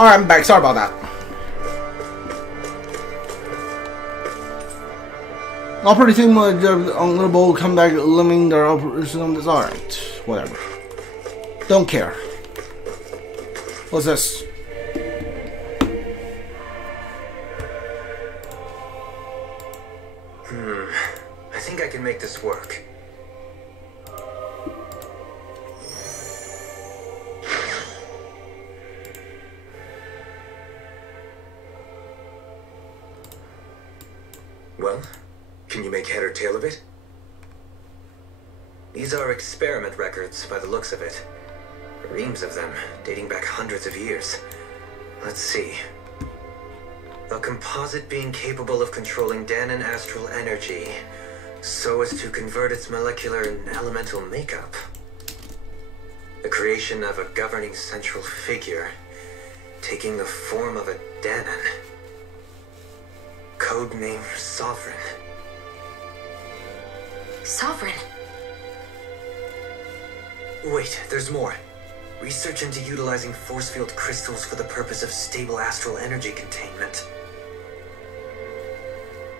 Alright, I'm back. Sorry about that. Operating mode, honorable comeback, limiting their operation on this. Alright, whatever. Don't care. What's this? I think I can make this work. Well, can you make head or tail of it? These are experiment records by the looks of it. Reams of them, dating back hundreds of years. Let's see. A composite being capable of controlling Dahnan astral energy, so as to convert its molecular and elemental makeup. The creation of a governing central figure, taking the form of a Dahnan. Codename Sovereign. Sovereign? Wait, there's more. Research into utilizing force field crystals for the purpose of stable astral energy containment.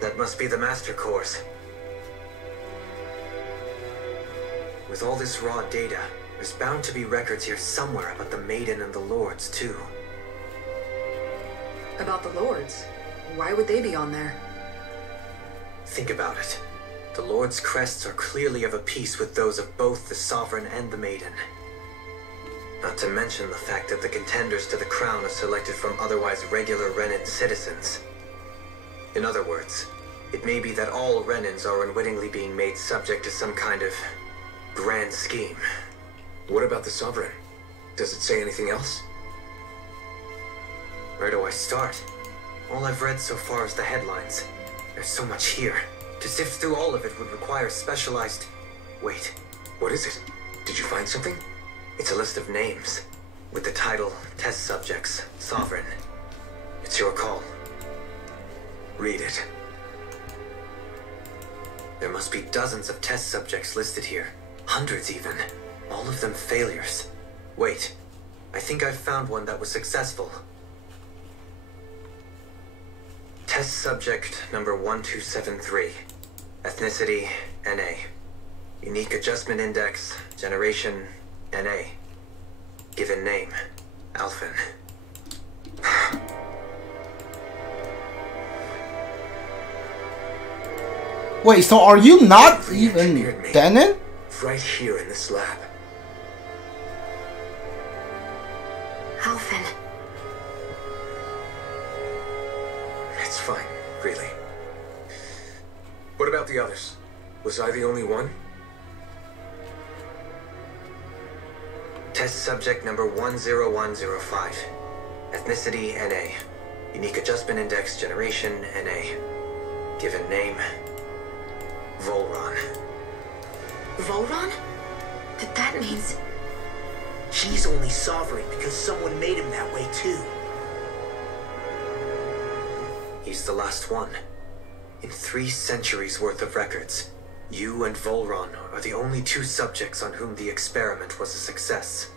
That must be the master cores. With all this raw data, there's bound to be records here somewhere about the Maiden and the Lords, too. About the Lords? Why would they be on there? Think about it. The Lord's crests are clearly of a piece with those of both the Sovereign and the Maiden. Not to mention the fact that the contenders to the crown are selected from otherwise regular Renan citizens. In other words, it may be that all Renans are unwittingly being made subject to some kind of grand scheme. What about the Sovereign? Does it say anything else? Where do I start? All I've read so far is the headlines. There's so much here. To sift through all of it would require specialized... Wait. What is it? Did you find something? It's a list of names, with the title, Test Subjects, Sovereign. It's your call. Read it. There must be dozens of test subjects listed here. Hundreds even. All of them failures. Wait. I think I've found one that was successful. Test subject number 1273. Ethnicity, NA. Unique adjustment index, generation, NA. Given name, Alphen. Wait, so are you not even Dahnan? Right here in this lab. Alphen. It's fine, really. What about the others? Was I the only one? Test subject number 10105. Ethnicity, NA. Unique adjustment index, generation, NA. Given name, Volron. Volron? That means... He's only sovereign because someone made him that way too. He's the last one. In 3 centuries worth of records, you and Volron are the only 2 subjects on whom the experiment was a success.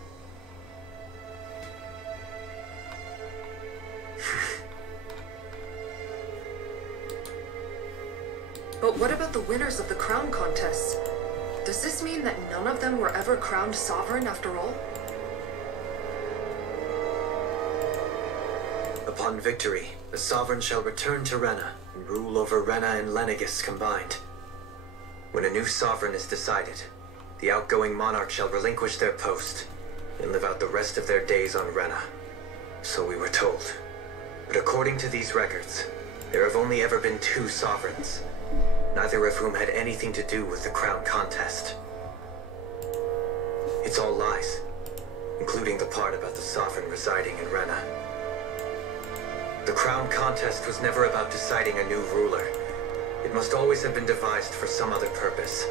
But what about the winners of the crown contests? Does this mean that none of them were ever crowned sovereign after all? Upon victory, the sovereign shall return to Rena and rule over Rena and Lenegis combined. When a new sovereign is decided, the outgoing monarch shall relinquish their post and live out the rest of their days on Rena. So we were told. But according to these records, there have only ever been 2 sovereigns, neither of whom had anything to do with the crown contest. It's all lies, including the part about the sovereign residing in Rena. The crown contest was never about deciding a new ruler. It must always have been devised for some other purpose.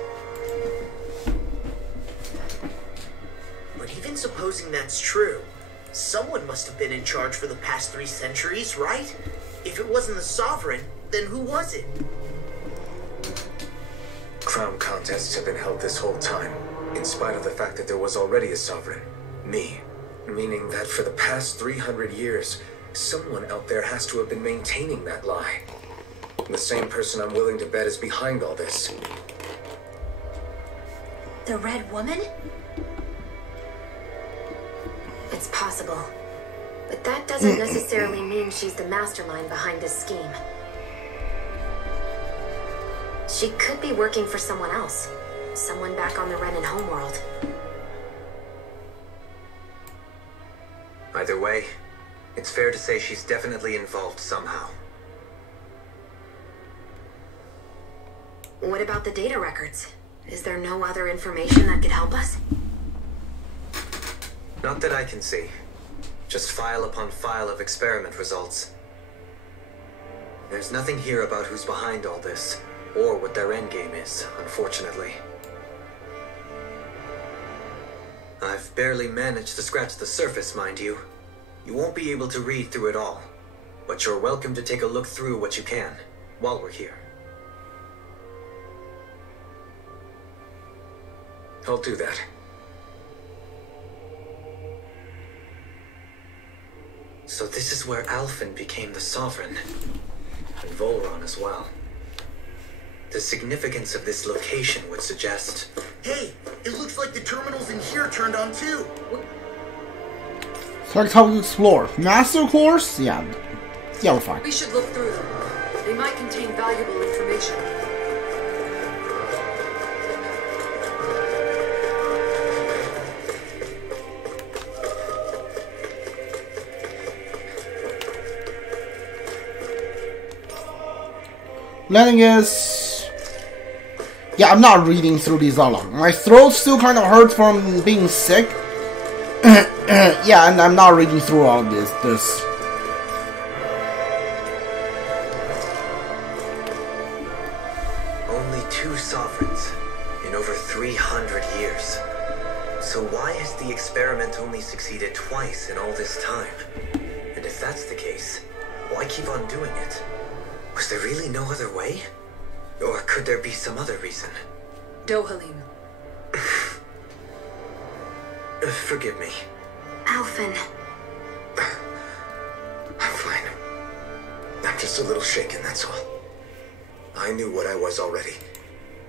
But even supposing that's true, someone must have been in charge for the past 3 centuries, right? If it wasn't the sovereign, then who was it? Crown contests have been held this whole time, in spite of the fact that there was already a sovereign. Me. Meaning that for the past 300 years, someone out there has to have been maintaining that lie. The same person I'm willing to bet is behind all this. The Red Woman? It's possible. But that doesn't necessarily mean she's the mastermind behind this scheme. She could be working for someone else. Someone back on the Renan homeworld. Either way, it's fair to say she's definitely involved somehow. What about the data records? Is there no other information that could help us? Not that I can see. Just file upon file of experiment results. There's nothing here about who's behind all this, or what their endgame is, unfortunately. I've barely managed to scratch the surface, mind you. You won't be able to read through it all, but you're welcome to take a look through what you can, while we're here. I'll do that. So this is where Alphen became the Sovereign, and Volron as well. The significance of this location would suggest... Hey, it looks like the terminals in here turned on too. Select how to explore. Master course? Yeah, we're fine. We should look through them. They might contain valuable information. Lennigus. Yeah, I'm not reading through these all along. My throat still kind of hurts from being sick. Yeah, and I'm not reading through all of this. Only 2 sovereigns in over 300 years. So why has the experiment only succeeded twice in all this time? And if that's the case, why keep on doing it? Was there really no other way? Or could there be some other reason? Dohalim. Forgive me. Alphen. I'm fine. I'm just a little shaken, that's all. I knew what I was already,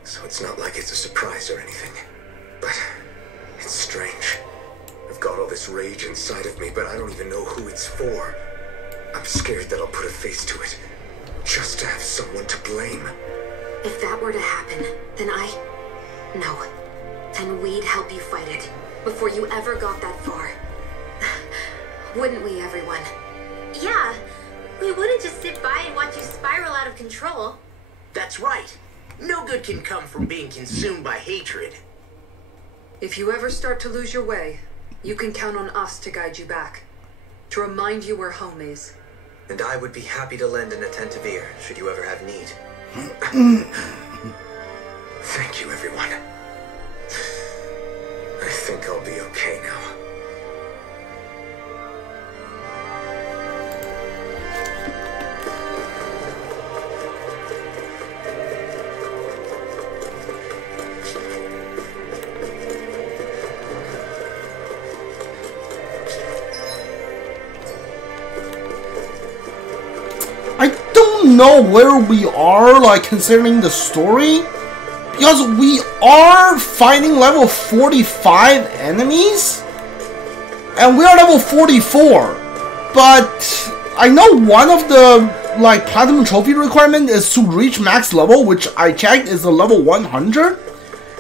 so it's not like it's a surprise or anything. But it's strange. I've got all this rage inside of me, but I don't even know who it's for. I'm scared that I'll put a face to it, just to have someone to blame. If that were to happen, then No. Then we'd help you fight it, before you ever got that far. Wouldn't we, everyone? Yeah, we wouldn't just sit by and watch you spiral out of control. That's right. No good can come from being consumed by hatred. If you ever start to lose your way, you can count on us to guide you back. To remind you where home is. And I would be happy to lend an attentive ear, should you ever have need. Thank you, everyone. I think I'll be okay now. I don't know where we are, like, considering the story. Because we are fighting level 45 enemies. And we are level 44. But I know one of the, like, platinum trophy requirement is to reach max level, which I checked is a level 100.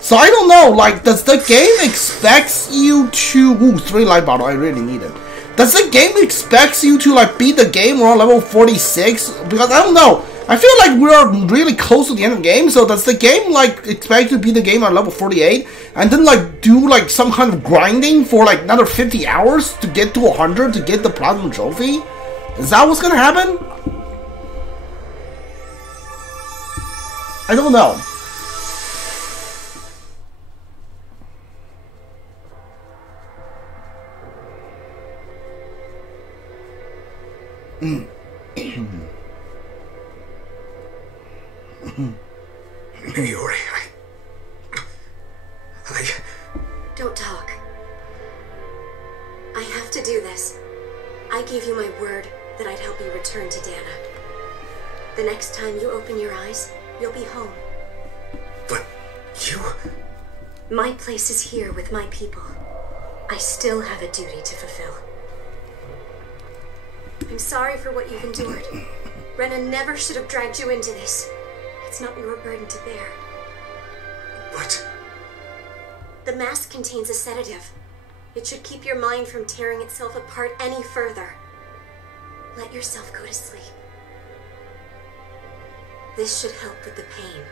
So I don't know, like, does the game expect you to... Ooh, 3 light bottle, I really need it. Does the game expect you to, like, beat the game around level 46? Because I don't know. I feel like we're really close to the end of the game, so does the game, like, expect you to beat the game at level 48? And then, like, do, like, some kind of grinding for, like, another 50 hours to get to 100 to get the platinum trophy? Is that what's gonna happen? I don't know. Minoru, Don't talk. I have to do this. I gave you my word that I'd help you return to Dahna. The next time you open your eyes, you'll be home. But you... My place is here with my people. I still have a duty to fulfill. I'm sorry for what you've endured. Rena never should have dragged you into this. It's not your burden to bear. But... The mask contains a sedative. It should keep your mind from tearing itself apart any further. Let yourself go to sleep. This should help with the pain.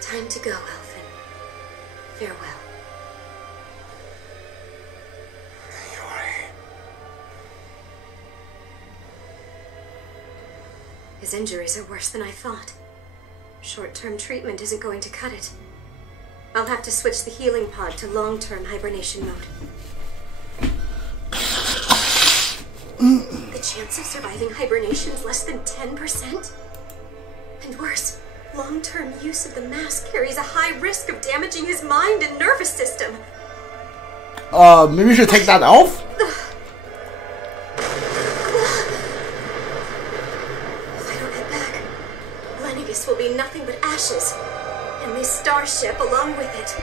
Time to go, Elfin. Farewell. His injuries are worse than I thought. Short-term treatment isn't going to cut it. I'll have to switch the healing pod to long-term hibernation mode. The chance of surviving hibernation is less than 10%? And worse, long-term use of the mask carries a high risk of damaging his mind and nervous system. Maybe we should take that off? Will be nothing but ashes, and this starship along with it.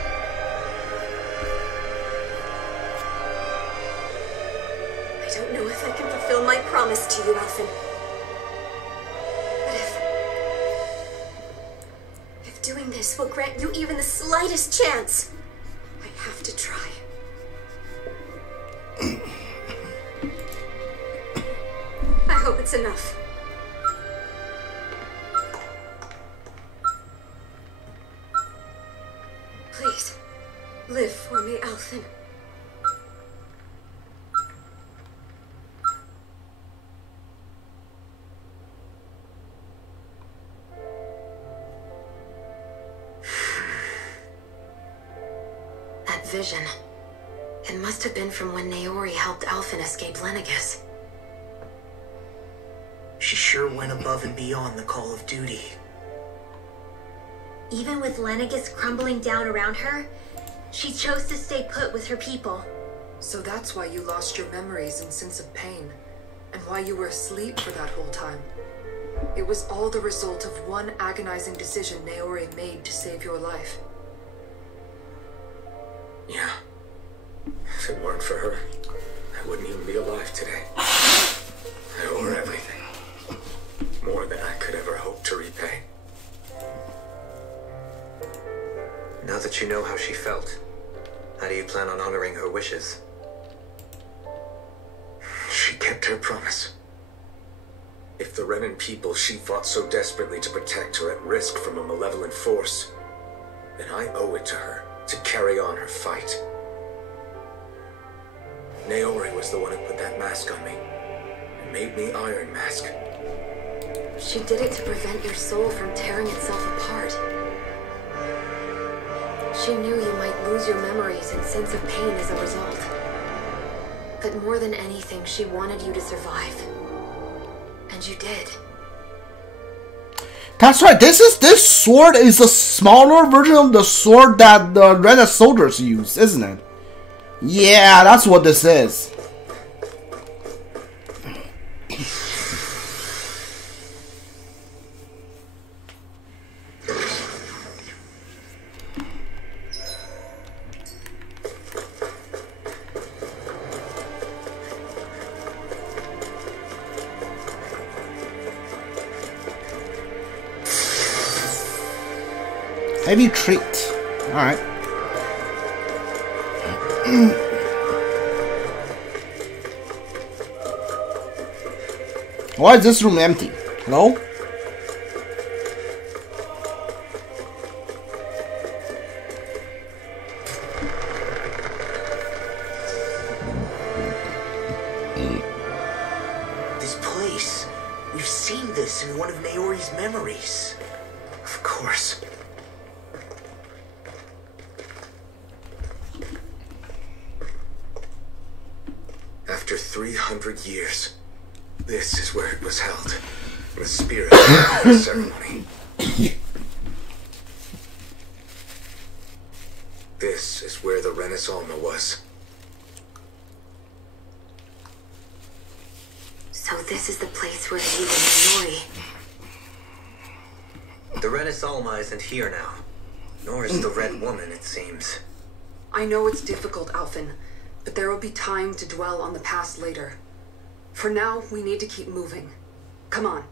I don't know if I can fulfill my promise to you, Elfin. But if doing this will grant you even the slightest chance, I have to try. I hope it's enough. Please, live for me, Elfin. That vision. It must have been from when Naori helped Elfin escape Lenegis. She sure went above and beyond the call of duty. Even with Lenegis crumbling down around her, she chose to stay put with her people. So that's why you lost your memories and sense of pain, and why you were asleep for that whole time. It was all the result of one agonizing decision Naori made to save your life. Yeah. If it weren't for her, I wouldn't even be alive today. I owe her everything. More than I could ever hope to repay. Now that you know how she felt, how do you plan on honoring her wishes? She kept her promise. If the Renan people she fought so desperately to protect are at risk from a malevolent force, then I owe it to her to carry on her fight. Naori was the one who put that mask on me, and made me Iron Mask. She did it to prevent your soul from tearing itself apart. She knew you might lose your memories and sense of pain as a result. But more than anything, she wanted you to survive. And you did. That's right, this sword is a smaller version of the sword that the Rena soldiers use, isn't it? Yeah, that's what this is. Heavy treat. Alright. Why is this room empty? Hello? This place. We've seen this in one of Naori's memories. Of course. After 300 years, this is where it was held. The spirit of the ceremony. This Rena's Alma was. So this is the place where you and Minoru... The Renans Alma isn't here now. Nor is the Red Woman, it seems. I know it's difficult, Alphen, but there will be time to dwell on the past later. For now, we need to keep moving. Come on.